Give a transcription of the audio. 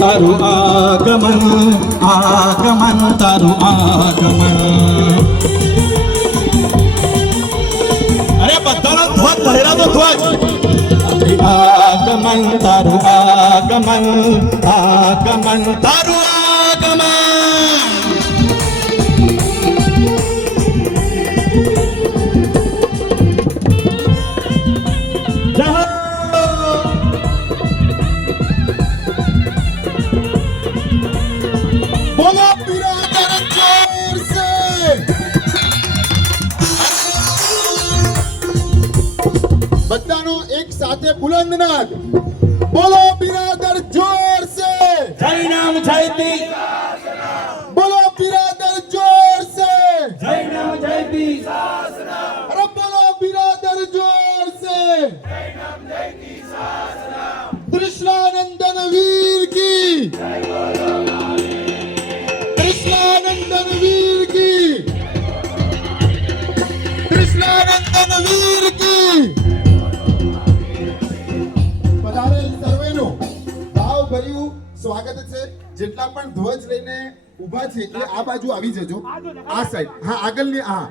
તારું આગમન આગમન તારું આગમન અરે બધાનો ધ્વજ લહેરાતો ધ્વજ આગમન તારું આગમન આગમન તારું આગમન बोलो बिरादर जोर से बच्चानो एक साथे बुलंद नाद बोलो बिरादर जोर से जय नाम जयती बोलो बिरादर जोर से जय नाम जयती अरे बोलो बिरादर जोर से कृष्णानंदन वीर की कृष्णानंदन वीर की कृष्णानंदन वीर की પધારેલ સર્વેનું ભાવભર્યું સ્વાગત છે જેટલા પણ ધ્વજ લઈને ઊભા છે એ આ બાજુ આવી જજો આ સાઈડ હા આગળની હા